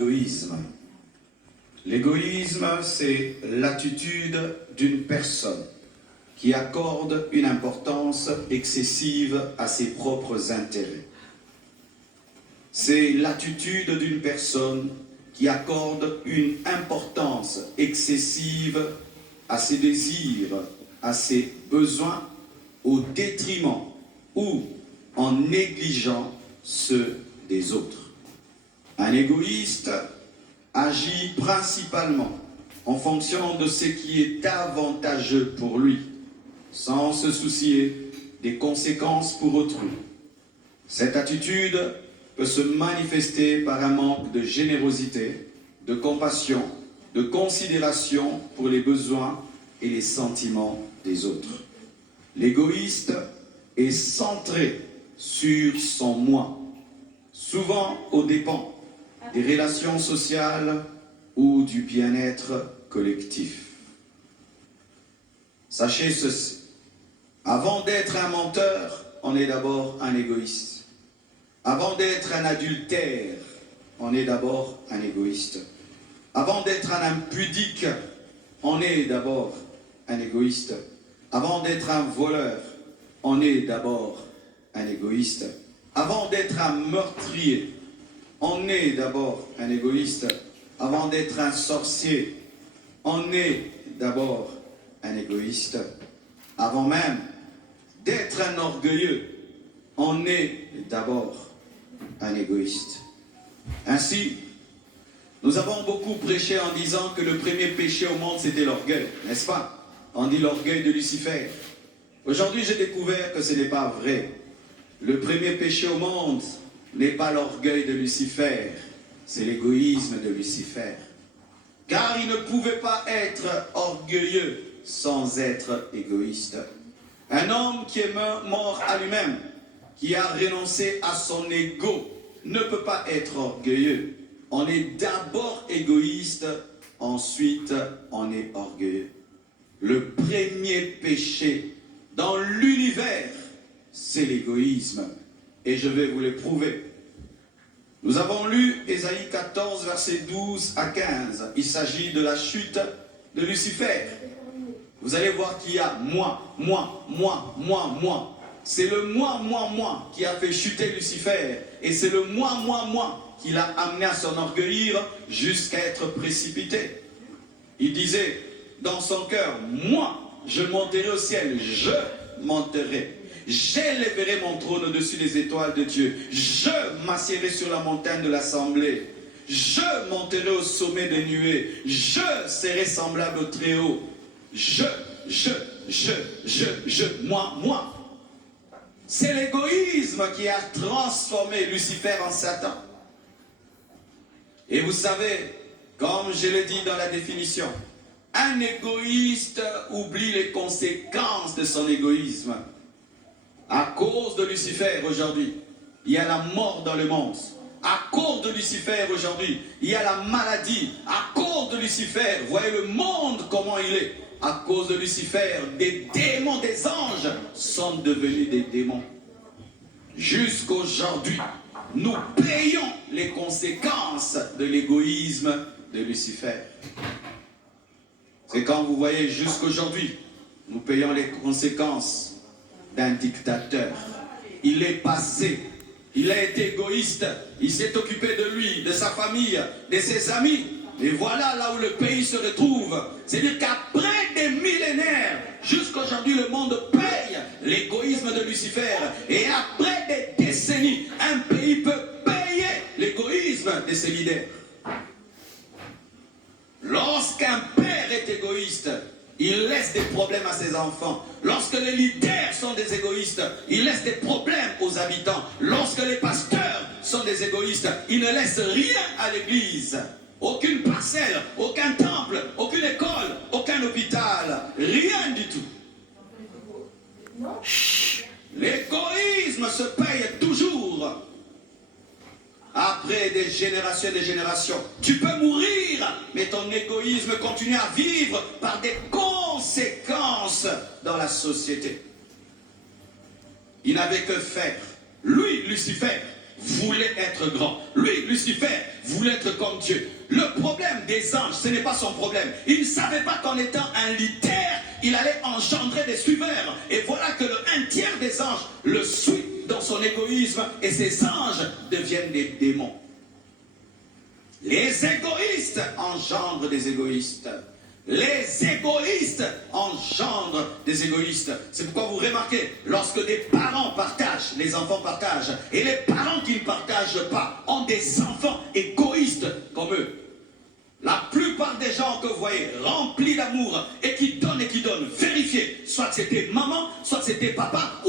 l'égoïsme. L'égoïsme, c'est l'attitude d'une personne qui accorde une importance excessive à ses propres intérêts. C'est l'attitude d'une personne qui accorde une importance excessive à ses désirs, à ses besoins, au détriment ou en négligeant ceux des autres. Un égoïste agit principalement en fonction de ce qui est avantageux pour lui, sans se soucier des conséquences pour autrui. Cette attitude peut se manifester par un manque de générosité, de compassion, de considération pour les besoins et les sentiments des autres. L'égoïste est centré sur son moi, souvent aux dépens des relations sociales ou du bien-être collectif. Sachez ceci, avant d'être un menteur, on est d'abord un égoïste. Avant d'être un adultère, on est d'abord un égoïste. Avant d'être un impudique, on est d'abord un égoïste. Avant d'être un voleur, on est d'abord un égoïste. Avant d'être un meurtrier, on est d'abord un égoïste. Avant d'être un sorcier, on est d'abord un égoïste. Avant même d'être un orgueilleux, on est d'abord un égoïste. Ainsi, nous avons beaucoup prêché en disant que le premier péché au monde, c'était l'orgueil, n'est-ce pas? On dit l'orgueil de Lucifer. Aujourd'hui, j'ai découvert que ce n'est pas vrai. Le premier péché au monde n'est pas l'orgueil de Lucifer, c'est l'égoïsme de Lucifer. Car il ne pouvait pas être orgueilleux sans être égoïste. Un homme qui est mort à lui-même, qui a renoncé à son ego, ne peut pas être orgueilleux. On est d'abord égoïste, ensuite on est orgueilleux. Le premier péché dans l'univers, c'est l'égoïsme. Et je vais vous le prouver. Nous avons lu Ésaïe 14, versets 12 à 15. Il s'agit de la chute de Lucifer. Vous allez voir qu'il y a moi. C'est le moi qui a fait chuter Lucifer. Et c'est le moi qui l'a amené à s'enorgueillir jusqu'à être précipité. Il disait dans son cœur, moi, je monterai au ciel, je monterai. J'élèverai mon trône au-dessus des étoiles de Dieu. Je m'assiérai sur la montagne de l'assemblée. Je monterai au sommet des nuées. Je serai semblable au Très-Haut. Moi. C'est l'égoïsme qui a transformé Lucifer en Satan. Et vous savez, comme je l'ai dit dans la définition, un égoïste oublie les conséquences de son égoïsme. À cause de Lucifer aujourd'hui, il y a la mort dans le monde. À cause de Lucifer aujourd'hui, il y a la maladie. À cause de Lucifer, voyez le monde comment il est. À cause de Lucifer, des démons, des anges sont devenus des démons. Jusqu'aujourd'hui, nous payons les conséquences de l'égoïsme de Lucifer. C'est quand vous voyez jusqu'aujourd'hui, nous payons les conséquences d'un dictateur. Il est passé, il a été égoïste, il s'est occupé de lui, de sa famille, de ses amis. Et voilà là où le pays se retrouve. C'est-à-dire qu'après des millénaires, jusqu'aujourd'hui le monde paye l'égoïsme de Lucifer. Et après des décennies, un pays peut payer l'égoïsme de ses leaders. Lorsqu'un père est égoïste, il laisse des problèmes à ses enfants. Lorsque les leaders sont des égoïstes, ils laissent des problèmes aux habitants. Lorsque les pasteurs sont des égoïstes, ils ne laissent rien à l'église. Aucune parcelle, aucun temple, aucune école, aucun hôpital, rien du tout. L'égoïsme se paye toujours. Après des générations et des générations, tu peux mourir, mais ton égoïsme continue à vivre par des conséquences dans la société. Il n'avait que faire. Lui, Lucifer, voulait être grand. Lui, Lucifer, voulait être comme Dieu. Le problème des anges, ce n'est pas son problème. Il ne savait pas qu'en étant un litère, il allait engendrer des suiveurs. Et voilà que un tiers des anges le suit dans son égoïsme et ces anges deviennent des démons. Les égoïstes engendrent des égoïstes. Les égoïstes engendrent des égoïstes. C'est pourquoi vous remarquez, lorsque des parents partagent, les enfants partagent, et les parents qui ne partagent pas ont des enfants égoïstes comme eux. La plupart des gens que vous voyez remplis d'amour et qui donnent, vérifiez, soit c'était maman, soit c'était papa,